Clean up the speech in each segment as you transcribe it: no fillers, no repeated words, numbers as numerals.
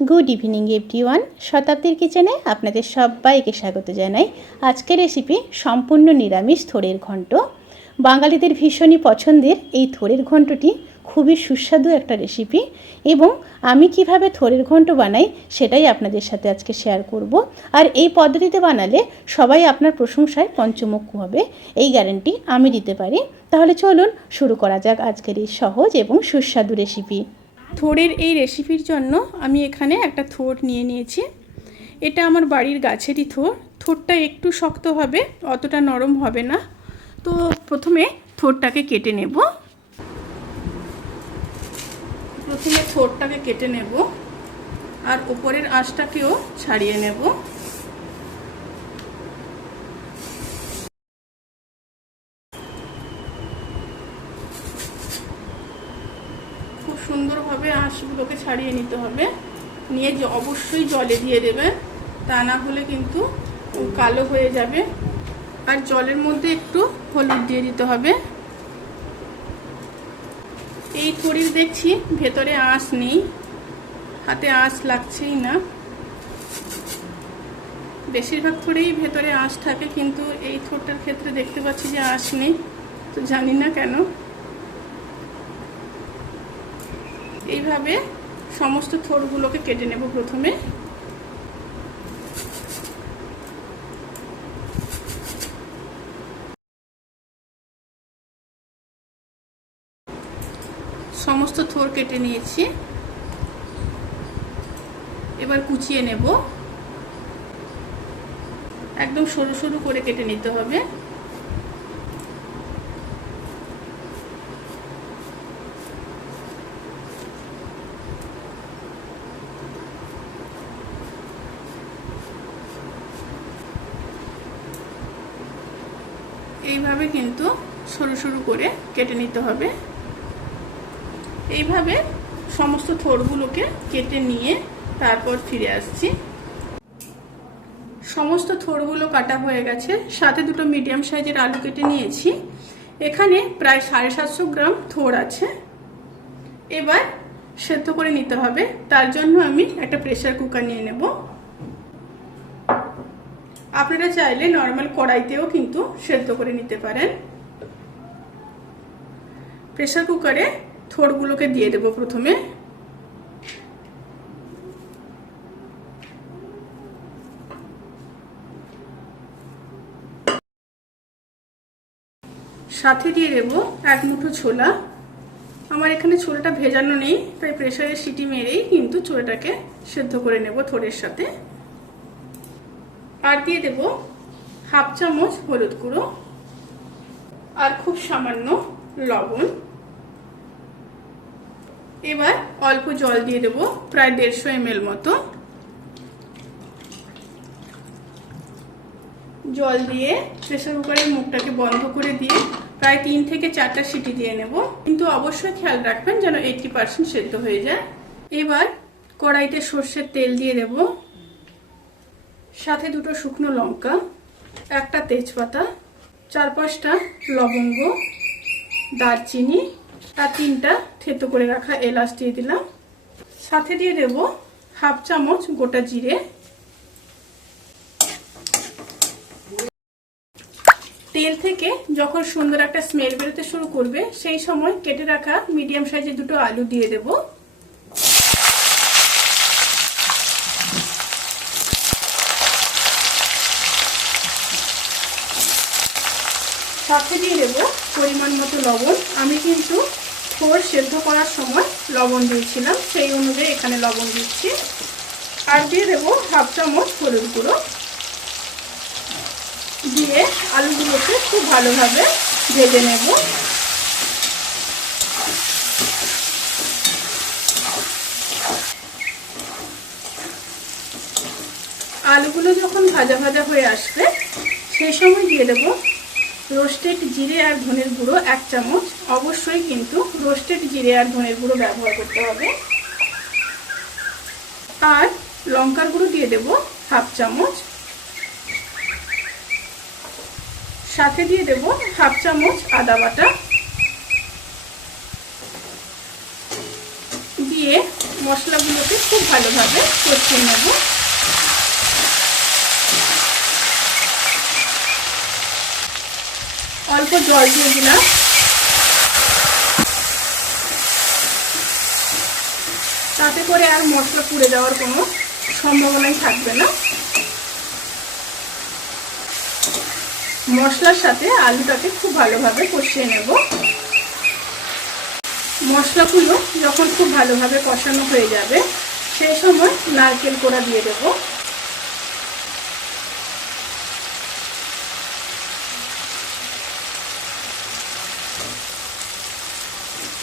Good evening everyone. শতাব্দীর কিচেনে আপনাদের সবাইকে স্বাগত জানাই। আজকের রেসিপি সম্পূর্ণ নিরামিষ থোড়ের ঘন্ট। বাঙালিদের ভীষণই পছন্দের এই থোড়ের ঘন্টটি খুবই সুস্বাদু একটা রেসিপি, এবং আমি কিভাবে থোড়ের ঘন্ট বানাই সেটাই আপনাদের সাথে আজকে শেয়ার করব। আর এই পদ্ধতিতে বানালে সবাই আপনার প্রশংসায় পঞ্চমুখ হবে, এই গ্যারান্টি আমি দিতে পারি। তাহলে চলুন শুরু করা যাক আজকের এই সহজ এবং সুস্বাদু রেসিপি। থোড়ের এই রেসিপির জন্য আমি এখানে একটা থোড় নিয়ে নিয়েছি। এটা আমার বাড়ির গাছেরই থোড়। থোড়টা একটু শক্ত হবে, অতটা নরম হবে না। তো প্রথমে থোড়টাকে কেটে নেব। আর উপরের আঁশটাকেও ছাড়িয়ে নেব। খুব সুন্দরভাবে আঁশগুলোকে ছাড়িয়ে নিতে হবে। নিয়ে অবশ্যই জলে দিয়ে দেবেন, তা না হলে কিন্তু কালো হয়ে যাবে। আর জলের মধ্যে একটু হলুদ দিয়ে দিতে হবে। এই থোড়ের দেখছি ভেতরে আঁশ নেই, হাতে আঁশ লাগছেই না। বেশিরভাগ থোড়েই ভেতরে আঁশ থাকে, কিন্তু এই থোড়টার ক্ষেত্রে দেখতে পাচ্ছি যে আঁশ নেই, তো জানি না কেন। এইভাবে সমস্ত থোড়গুলোকে কেটে নেব। প্রথমে সমস্ত থোড় কেটে নিয়েছি। এবার কুচিয়ে নেব। একদম সরু সরু করে কেটে নিতে হবে। এইভাবে কিন্তু সরু সরু করে কেটে নিতে হবে। এইভাবে সমস্ত থোড়গুলোকে কেটে নিয়ে তারপর ফিরে আসছি। সমস্ত থোড়গুলো কাটা হয়ে গেছে। সাথে দুটো মিডিয়াম সাইজের আলু কেটে নিয়েছি। এখানে প্রায় 750 গ্রাম থোড় আছে। এবার সেদ্ধ করে নিতে হবে। তার জন্য আমি একটা প্রেসার কুকার নিয়ে নেব। আপনারা চাইলে নর্মাল কড়াইতেও কিন্তু সেদ্ধ করে নিতে পারেন। প্রেসার কুকারে থোড়গুলোকে দিয়ে দেব। প্রথমে সাথে দিয়ে দেব এক মুঠো ছোলা। আমার এখানে ছোলাটা ভেজানো নেই, তাই প্রেসারের সিটি মেরেই কিন্তু ছোলাটাকে সেদ্ধ করে নেব থোড়ের সাথে। আর দিয়ে দেব হাফ চামচ হলুদ গুঁড়ো আর খুব সামান্য লবণ। এবার অল্প জল দিয়ে দেব, প্রায় 150 ml মতো। জল দিয়ে প্রেসার কুকারের মুখটাকে বন্ধ করে দিয়ে প্রায় 3 থেকে 4টা সিটি দিয়ে নেব, কিন্তু অবশ্যই খেয়াল রাখবেন যেন 80% সেদ্ধ হয়ে যায়। এবার কড়াইতে সর্ষের তেল দিয়ে দেব, সাথে দুটো শুকনো লঙ্কা, একটা তেজপাতা, 4-5টা লবঙ্গ, দারচিনি আর 3টা থেতো করে রাখা এলাচ দিয়ে দিলাম। সাথে দিয়ে দেব হাফ চামচ গোটা জিরে। তেল থেকে যখন সুন্দর একটা স্মেল বেরোতে শুরু করবে, সেই সময় কেটে রাখা মিডিয়াম সাইজের দুটো আলু দিয়ে দেব। সাথে দিয়ে দেব পরিমাণ মতো লবণ। আমি কিন্তু থোড় সেদ্ধ করার সময় লবণ দিয়েছিলাম, সেই অনুযায়ী এখানে লবণ দিচ্ছি। আর দিয়ে দেব হাফ চামচ হলুদ গুঁড়ো। দিয়ে আলুগুলোকে খুব ভালোভাবে ভেজে নেব। আলুগুলো যখন ভাজা ভাজা হয়ে আসবে, সেই সময় দিয়ে দেব রোস্টেড জিরে আর ধনের গুঁড়ো 1 চামচ। অবশ্যই কিন্তু রোস্টেড জিরে আর ধনের গুঁড়ো ব্যবহার করতে হবে। আর লঙ্কার গুঁড়ো দিয়ে দেব হাফ চামচ। সাথে দিয়ে দেব হাফ চামচ আদা বাটা। দিয়ে মশলাগুলোকে খুব ভালোভাবে কষিয়ে নেব। অল্প জল দিয়ে দিলাম। তাতে করে আর মশলা পুড়ে যাওয়ার কোনো সম্ভাবনাই থাকবে না। মশলার সাথে আলুটাকে খুব ভালোভাবে কষিয়ে নেব। মশলাগুলো যখন খুব ভালোভাবে কষানো হয়ে যাবে সেই সময় নারকেল কোড়া দিয়ে দেব।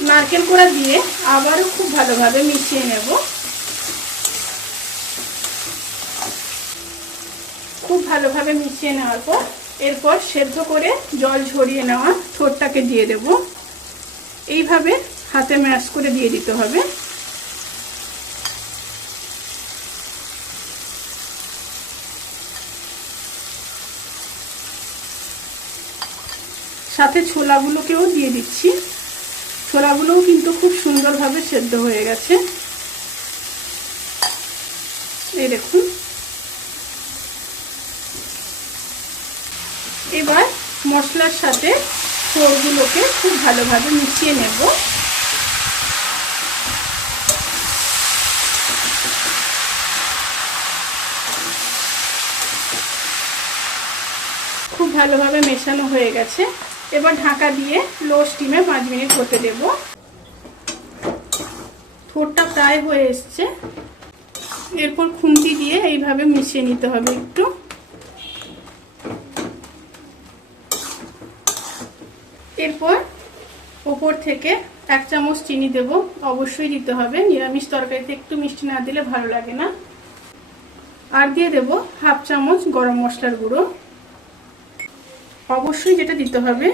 নারকেল কোড়া দিয়ে আবারও খুব ভালোভাবে মিশিয়ে নেব। খুব ভালোভাবে মিশিয়ে নেওয়ার পর এরপর সেদ্ধ করে জল ঝরিয়ে নেওয়া থোড়টাকে দিয়ে দেব। এইভাবে হাতে ম্যাশ করে দিয়ে দিতে হবে। সাথে ছোলাগুলোকেও দিয়ে দিচ্ছি। ছোলাগুলোও কিন্তু খুব সুন্দরভাবে সেদ্ধ হয়ে গেছে। এই দেখুন। এবার মশলার সাথে থোড়গুলোকে খুব ভালোভাবে মিশিয়ে নেব। খুব ভালোভাবে মেশানো হয়ে গেছে। এবার ঢাকা দিয়ে লো স্টিমে 5 মিনিট হতে দেব। থোড়টা প্রায় হয়ে এসছে। এরপর খুন্তি দিয়ে এইভাবে মিশিয়ে নিতে হবে একটু। এরপর ওপর থেকে 1 চামচ চিনি দেব। অবশ্যই দিতে হবে, নিরামিষ তরকারিতে একটু মিষ্টি না দিলে ভালো লাগে না। আর দিয়ে দেব 1/2 চামচ গরম মশলার গুঁড়ো। অবশ্যই যেটা দিতে হবে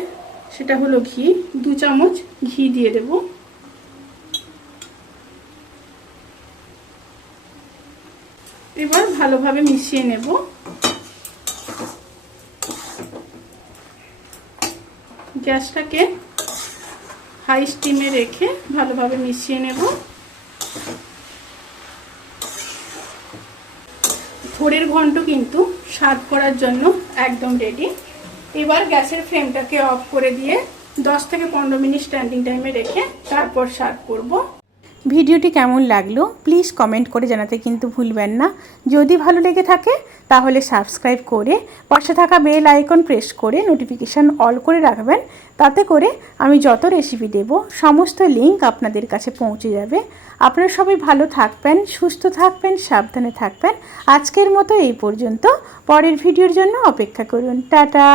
সেটা হলো ঘি। 2 চামচ ঘি দিয়ে দেব। এবার ভালোভাবে মিশিয়ে নেব। গ্যাসটাকে হাই স্টিমে রেখে ভালোভাবে মিশিয়ে নেব। থোড়ের ঘন্ট কিন্তু সার্ভ করার জন্য একদম রেডি। এবার গ্যাসের ফ্লেমটাকে অফ করে দিয়ে 10 থেকে 15 মিনিট স্ট্যান্ডিং টাইমে রেখে তারপর সার্ভ করব। ভিডিওটি কেমন লাগলো প্লিজ কমেন্ট করে জানাতে কিন্তু ভুলবেন না। যদি ভালো লেগে থাকে তাহলে সাবস্ক্রাইব করে পাশে থাকা বেল আইকন প্রেস করে নোটিফিকেশান অল করে রাখবেন। তাতে করে আমি যত রেসিপি দেব সমস্ত লিঙ্ক আপনাদের কাছে পৌঁছে যাবে। আপনারা সবাই ভালো থাকবেন, সুস্থ থাকবেন, সাবধানে থাকবেন। আজকের মতো এই পর্যন্ত। পরের ভিডিওর জন্য অপেক্ষা করুন। টাটা।